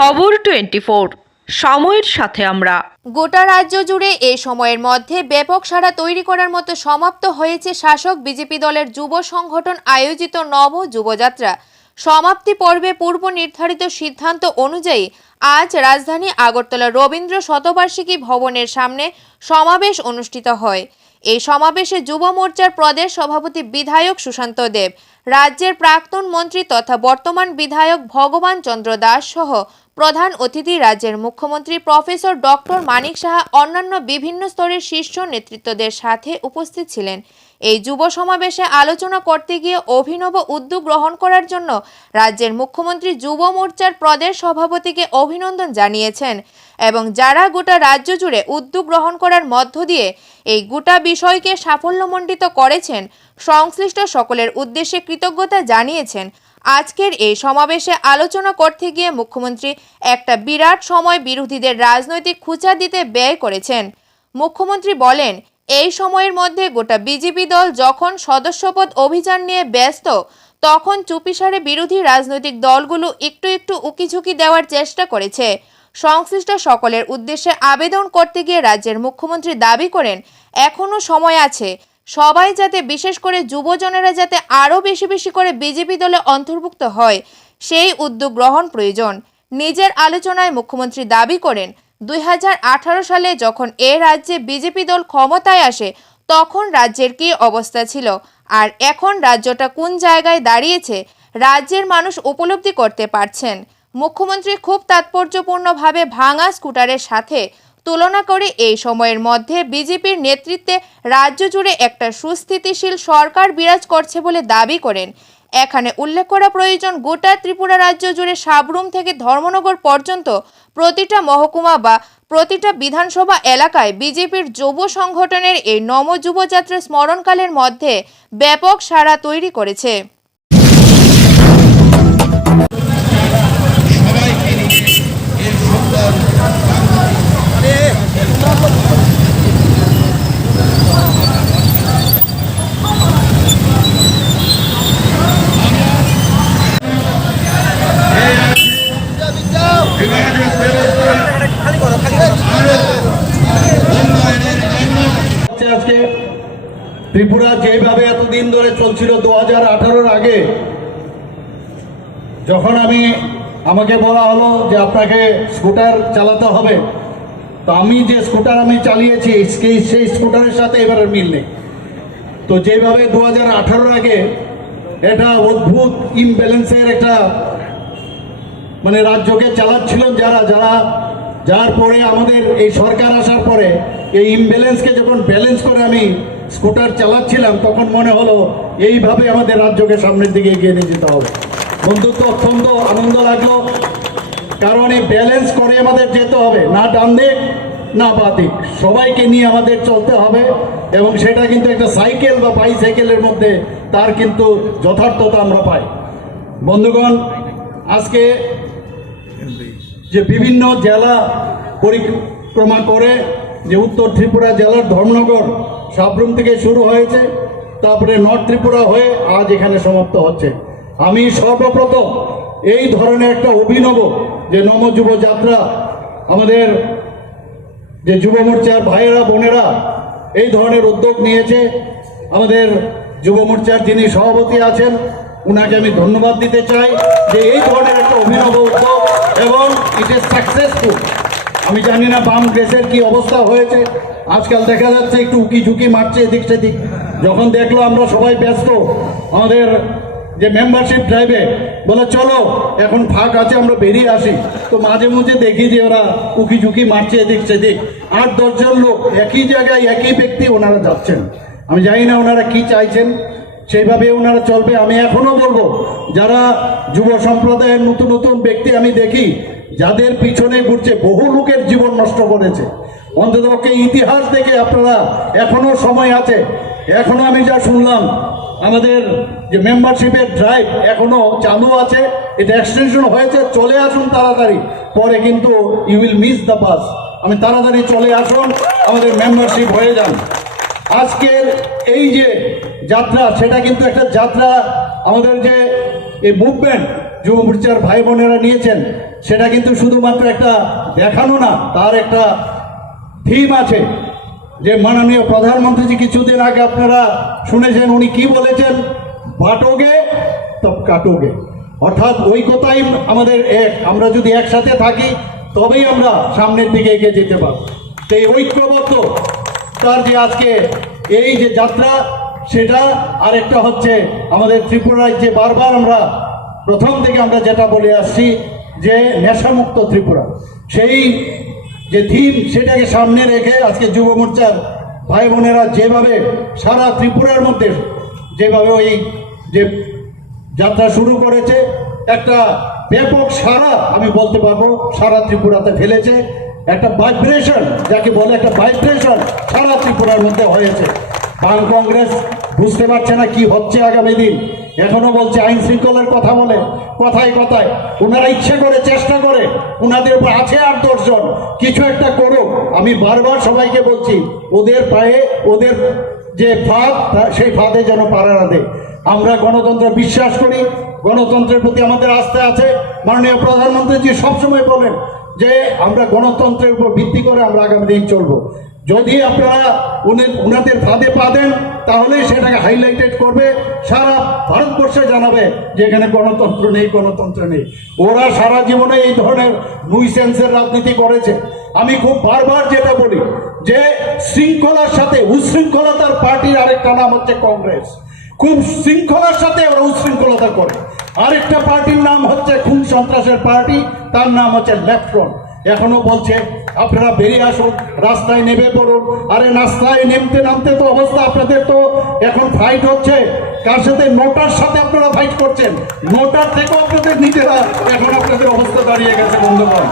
খবর twenty four সময়ের সাথে আমরা। গোটা রাজ্য জুড়ে এই সময়ের মধ্যে ব্যাপক সাড়া তৈরি করার মতো সমাপ্ত হয়েছে শাসক বিজেপি দলের যুব সংগঠন আয়োজিত নব যুবযাত্রা। সমাপ্তি পর্বে পূর্ব নির্ধারিত সিদ্ধান্ত অনুযায়ী আজ রাজধানী আগরতলা রবীন্দ্র শতবার্ষিকী ভবনের সামনে সমাবেশ অনুষ্ঠিত হয়। এই সমাবেশে যুব মোর্চার প্রদেশ সভাপতি বিধায়ক সুশান্ত দেব, রাজ্যের প্রাক্তন মন্ত্রী তথা বর্তমান বিধায়ক ভগবান চন্দ্র দাস সহ প্রধান অতিথি রাজ্যের মুখ্যমন্ত্রী প্রফেসর ডক্টর মানিক সাহা অন্যান্য বিভিন্ন স্তরের শীর্ষ নেতৃত্বদের সাথে উপস্থিত ছিলেন। এই যুব সমাবেশে আলোচনা করতে গিয়ে অভিনব উদ্যোগ গ্রহণ করার জন্য রাজ্যের মুখ্যমন্ত্রী যুব মোর্চার প্রদেশ সভাপতিকে অভিনন্দন জানিয়েছেন এবং যারা গোটা রাজ্য জুড়ে উদ্যোগ গ্রহণ করার মধ্য দিয়ে এই গোটা বিষয়কে সাফল্যমণ্ডিত করেছেন, সংশ্লিষ্ট সকলের উদ্দেশ্যে কৃতজ্ঞতা জানিয়েছেন আজকের এই সমাবেশে আলোচনা করতে গিয়ে মুখ্যমন্ত্রী একটা বিরাট সময় বিরোধীদের রাজনৈতিক খুঁচা দিতে ব্যয় করেছেন। মুখ্যমন্ত্রী বলেন, এই সময়ের মধ্যে গোটা বিজেপি দল যখন সদস্যপদ অভিযান নিয়ে ব্যস্ত, তখন চুপিসারে বিরোধী রাজনৈতিক দলগুলো একটু একটু উকিঝুঁকি দেওয়ার চেষ্টা করেছে। সংশ্লিষ্ট সকলের উদ্দেশ্যে আবেদন করতে গিয়ে রাজ্যের মুখ্যমন্ত্রী দাবি করেন এখনও সময় আছে সবাই যাতে, বিশেষ করে যুবজনেরা যাতে আরও বেশি বেশি করে বিজেপি দলে অন্তর্ভুক্ত হয়, সেই উদ্যোগ গ্রহণ প্রয়োজন। নিজের আলোচনায় মুখ্যমন্ত্রী দাবি করেন, দুই হাজার আঠারো সালে যখন এ রাজ্যে বিজেপি দল ক্ষমতায় আসে, তখন রাজ্যের কী অবস্থা ছিল? আর এখন রাজ্যটা কোন জায়গায় দাঁড়িয়েছে? রাজ্যের মানুষ উপলব্ধি করতে পারছেন। মুখ্যমন্ত্রী খুব তাৎপর্যপূর্ণভাবে ভাঙা স্কুটারের সাথে তুলনা করে এই সময়ের মধ্যে বিজেপির নেতৃত্বে রাজ্য জুড়ে একটা সুস্থিতিশীল সরকার বিরাজ করছে বলে দাবি করেন। এখানে উল্লেখ করা প্রয়োজন গোটা ত্রিপুরা রাজ্য জুড়ে সাবরুম থেকে ধর্মনগর পর্যন্ত প্রতিটা মহকুমা বা প্রতিটা বিধানসভা এলাকায় বিজেপির যুব সংগঠনের এই নম যুবযাত্রা স্মরণকালের মধ্যে ব্যাপক সাড়া তৈরি করেছে। চলছিল দু হাজার আগে। যখন আমি, আমাকে বলা হলো যে আপনাকে স্কুটার চালাতে হবে, তো আমি যে স্কুটার আমি চালিয়েছি, সেই স্কুটারের সাথে এবারের মিল নেই। তো যেভাবে দু হাজার আগে এটা অদ্ভুত ইমব্যালেন্সের একটা মানে রাজ্যকে চালাচ্ছিলেন যারা যারা যার পরে আমাদের এই সরকার আসার পরে এই ইমব্যালেন্সকে যখন ব্যালেন্স করে আমি স্কুটার চালাচ্ছিলাম, তখন মনে হলো এইভাবে আমাদের রাজ্যকে সামনের দিকে এগিয়ে নিয়ে যেতে হবে। বন্ধুত্ব অত্যন্ত আনন্দ লাগল, কারণ এই ব্যালেন্স করে আমাদের যেতে হবে, না ডান দিক না বাঁ দিক সবাইকে নিয়ে আমাদের চলতে হবে এবং সেটা কিন্তু একটা সাইকেল বা বাইসাইকেলের মধ্যে তার কিন্তু যথার্থতা আমরা পাই। বন্ধুগণ, আজকে যে বিভিন্ন জেলা পরিক্রমা করে, যে উত্তর ত্রিপুরা জেলার ধর্মনগর সাবরুম থেকে শুরু হয়েছে, তারপরে নর্থ ত্রিপুরা হয়ে আজ এখানে সমাপ্ত হচ্ছে। আমি সর্বপ্রথম এই ধরনের একটা অভিনব যে নমযুব যাত্রা আমাদের যে যুব মোর্চার ভাইয়েরা, বোনেরা এই ধরনের উদ্যোগ নিয়েছে। আমাদের যুব মোর্চার যিনি সভাপতি আছেন উনাকে আমি ধন্যবাদ দিতে চাই যে এই ধরনের একটা অভিনব উদ্যোগ এবং ইট ইজ সাকসেসফুল আমি জানি না বাম দেশের কি অবস্থা হয়েছে। আজকাল দেখা যাচ্ছে একটু উকি ঝুঁকি মারছে এদিক সেদিক। যখন দেখল আমরা সবাই ব্যস্ত, আমাদের যে মেম্বারশিপ ড্রাইভে বলে, চলো, এখন ফাঁক আছে, আমরা বেরিয়ে আসি। তো মাঝে মাঝে দেখি যে ওরা উকি ঝুঁকি মারছে এদিক সেদিক। আট দশজন লোক একই জায়গায় একই ব্যক্তি, ওনারা যাচ্ছেন। আমি জানি না ওনারা কি চাইছেন। সেইভাবে ওনারা চলবে। আমি এখনও বলব, যারা যুব সম্প্রদায়ের নতুন নতুন ব্যক্তি আমি দেখি, যাদের পিছনে ঘুরছে, বহু লোকের জীবন নষ্ট করেছে। অন্ততপক্ষে ইতিহাস দেখে আপনারা এখনও সময় আছে। এখনও আমি যা শুনলাম, আমাদের যে মেম্বারশিপের ড্রাইভ এখনও চালু আছে, এটা এক্সটেনশন হয়েছে, চলে আসুন তাড়াতাড়ি। পরে কিন্তু you will miss the bus আমি তাড়াতাড়ি চলে আসুন, আমাদের মেম্বারশিপ হয়ে যান। আজকের এই যে যাত্রা, সেটা কিন্তু একটা যাত্রা আমাদের যে এই মুভমেন্ট যুব মোর্চার ভাই বোনেরা নিয়েছেন, সেটা কিন্তু শুধুমাত্র একটা দেখানো না, তার একটা থিম আছে। যে মাননীয় প্রধানমন্ত্রীজি, কিছুদিন আগে আপনারা শুনেছেন, উনি কি বলেছেন? বাটোগে তব কাটোগে। অর্থাৎ কথাই আমাদের এক। আমরা যদি একসাথে থাকি, তবেই আমরা সামনের দিকে এগিয়ে যেতে পারব। এই ঐক্যবদ্ধ তার যে আজকে এই যে যাত্রা, সেটা আরেকটা হচ্ছে আমাদের ত্রিপুরায় যে বারবার আমরা প্রথম থেকে আমরা যেটা বলে আসছি যে নেশামুক্ত ত্রিপুরা। সেই যে থিম, সেটাকে সামনে রেখে আজকে যুব মোর্চার ভাই বোনেরা যেভাবে সারা ত্রিপুরার মধ্যে যেভাবে ওই যে যাত্রা শুরু করেছে, একটা ব্যাপক সারা আমি বলতে পারব, সারা ত্রিপুরাতে ফেলেছে। একটা ভাইব্রেশন যাকে বলে একটা ভাইব্রেশন সারা ত্রিপুরার মধ্যে হয়েছে। বাম কংগ্রেস বুঝতে পারছে না কি হচ্ছে আগামী দিন। এখনও বলছে আইন শৃঙ্খলার কথা বলে, কথায় কথায়। ওনারা ইচ্ছে করে, চেষ্টা করে ওনাদের উপর আছে আর দশজন। কিছু একটা করুক। আমি বারবার সবাইকে বলছি, ওদের পায়ে, ওদের যে ফাঁদ সেই ফাঁদে যেন পাড়া দেয়। আমরা গণতন্ত্রে বিশ্বাস করি, গণতন্ত্রের প্রতি আমাদের আস্থা আছে। মাননীয় প্রধানমন্ত্রী প্রধানমন্ত্রীজি সবসময় বলেন যে আমরা গণতন্ত্রের উপর ভিত্তি করে আমরা আগামী দিন চলবো। যদি আপনারা উনি উনাদের ফাঁদে পা দেন তাহলে সেটাকে হাইলাইটেড করবে। সারা ভারতবর্ষে জানাবে যে এখানে গণতন্ত্র নেই গণতন্ত্র নেই। ওরা সারা জীবনে এই ধরনের নুইসেন্সের রাজনীতি করেছে। আমি খুব বারবার যেটা বলি, যে শৃঙ্খলার সাথে উশৃঙ্খলতার পার্টির আরেকটা নাম হচ্ছে কংগ্রেস। খুব শৃঙ্খলার সাথে ওরা উশৃঙ্খলতা করে। আরেকটা পার্টির নাম হচ্ছে খুন সন্ত্রাসের পার্টি, তার নাম হচ্ছে লেফট্রন এখনও বলছে, আপনারা বেরিয়ে আসুন, রাস্তায় নেমে পড়ুন। আরে রাস্তায় নেমতে নামতে তো অবস্থা আপনাদের তো এখন ফাইট হচ্ছে। কার সাথে? নোটার সাথে আপনারা ফাইট করছেন। নোটার থেকেও আপনাদের নিজেরা এখন আপনাদের অবস্থা দাঁড়িয়ে গেছে, বন্ধুগণ।